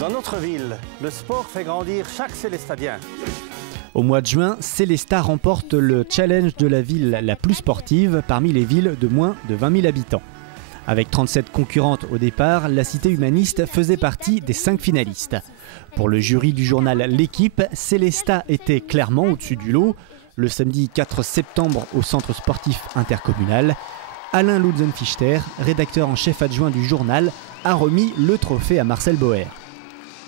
Dans notre ville, le sport fait grandir chaque Célestadien. Au mois de juin, Célestat remporte le challenge de la ville la plus sportive parmi les villes de moins de 20 000 habitants. Avec 37 concurrentes au départ, la Cité humaniste faisait partie des 5 finalistes. Pour le jury du journal L'Équipe, Célestat était clairement au-dessus du lot. Le samedi 4 septembre au centre sportif intercommunal, Alain Lutzenfichter, rédacteur en chef adjoint du journal, a remis le trophée à Marcel Boer.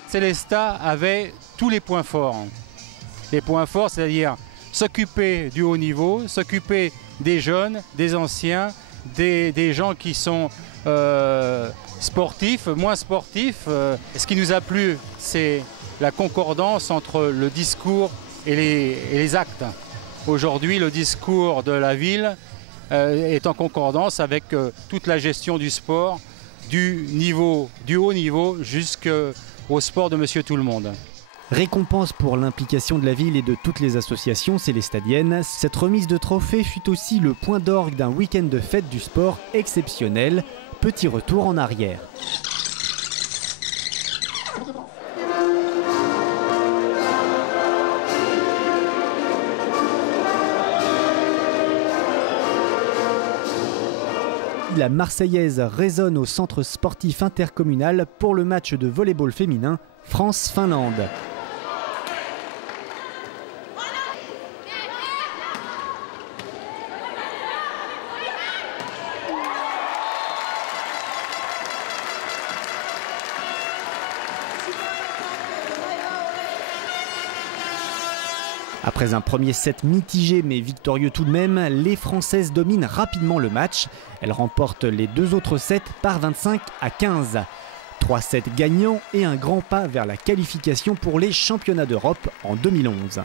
Célestat avait tous les points forts. Les points forts, c'est-à-dire s'occuper du haut niveau, s'occuper des jeunes, des anciens, des gens qui sont sportifs, moins sportifs. Ce qui nous a plu, c'est la concordance entre le discours et les actes. Aujourd'hui, le discours de la ville est en concordance avec toute la gestion du sport, du haut niveau jusqu'au sport de Monsieur Tout-le-Monde. Récompense pour l'implication de la ville et de toutes les associations célestadiennes, cette remise de trophée fut aussi le point d'orgue d'un week-end de fête du sport exceptionnel. Petit retour en arrière. La Marseillaise résonne au centre sportif intercommunal pour le match de volley-ball féminin France-Finlande. Après un premier set mitigé mais victorieux tout de même, les Françaises dominent rapidement le match. Elles remportent les 2 autres sets par 25-15. 3 sets gagnants et un grand pas vers la qualification pour les championnats d'Europe en 2011.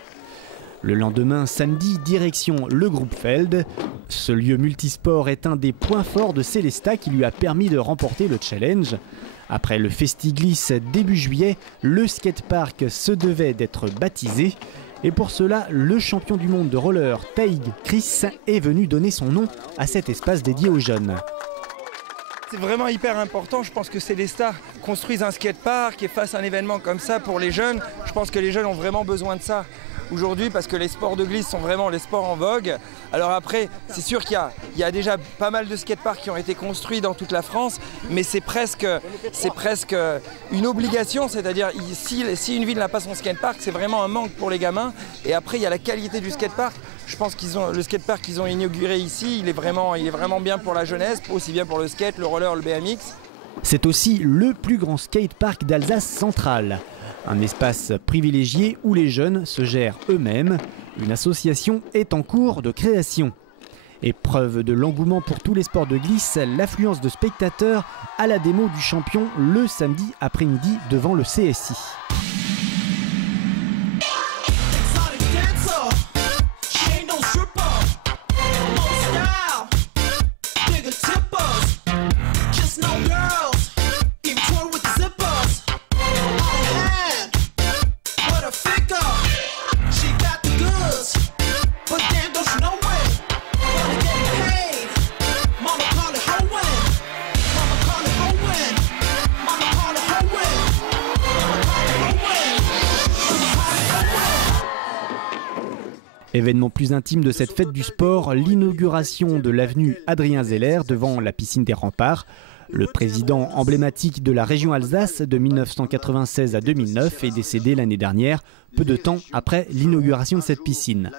Le lendemain, samedi, direction le Groupfeld. Ce lieu multisport est un des points forts de Célestat qui lui a permis de remporter le challenge. Après le Festi-Glisse début juillet, le skatepark se devait d'être baptisé. Et pour cela, le champion du monde de roller, Taïg Chris, est venu donner son nom à cet espace dédié aux jeunes. C'est vraiment hyper important, je pense que Célestat construise un skatepark et fasse un événement comme ça pour les jeunes. Je pense que les jeunes ont vraiment besoin de ça aujourd'hui parce que les sports de glisse sont vraiment les sports en vogue. Alors après, c'est sûr qu'il y a déjà pas mal de skateparks qui ont été construits dans toute la France, mais c'est presque une obligation, c'est-à-dire si une ville n'a pas son skatepark, c'est vraiment un manque pour les gamins. Et après, il y a la qualité du skatepark. Je pense le skatepark qu'ils ont inauguré ici, il est vraiment bien pour la jeunesse, aussi bien pour le skate, le roller, le BMX. C'est aussi le plus grand skatepark d'Alsace centrale. Un espace privilégié où les jeunes se gèrent eux-mêmes. Une association est en cours de création. Épreuve de l'engouement pour tous les sports de glisse, l'affluence de spectateurs à la démo du champion le samedi après-midi devant le CSI. Événement plus intime de cette fête du sport, l'inauguration de l'avenue Adrien Zeller devant la piscine des Remparts. Le président emblématique de la région Alsace de 1996 à 2009 est décédé l'année dernière, peu de temps après l'inauguration de cette piscine.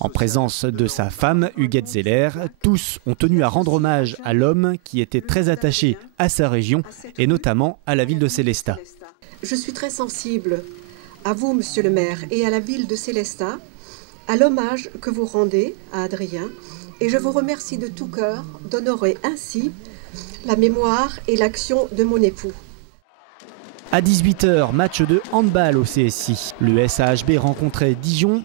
En présence de sa femme, Huguette Zeller, tous ont tenu à rendre hommage à l'homme qui était très attaché à sa région et notamment à la ville de Célestat. Je suis très sensible à vous, monsieur le maire, et à la ville de Célestat, à l'hommage que vous rendez à Adrien, et je vous remercie de tout cœur d'honorer ainsi la mémoire et l'action de mon époux. À 18 h, match de handball au CSI. Le SAHB rencontrait Dijon.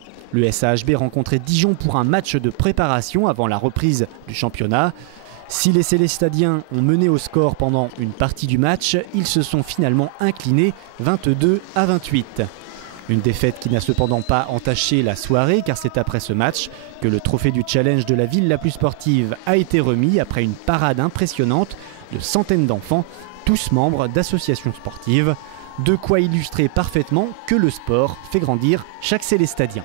Pour un match de préparation avant la reprise du championnat. Si les Célestadiens ont mené au score pendant une partie du match, ils se sont finalement inclinés 22-28. Une défaite qui n'a cependant pas entaché la soirée, car c'est après ce match que le trophée du challenge de la ville la plus sportive a été remis après une parade impressionnante de centaines d'enfants, tous membres d'associations sportives. De quoi illustrer parfaitement que le sport fait grandir chaque Célestadien.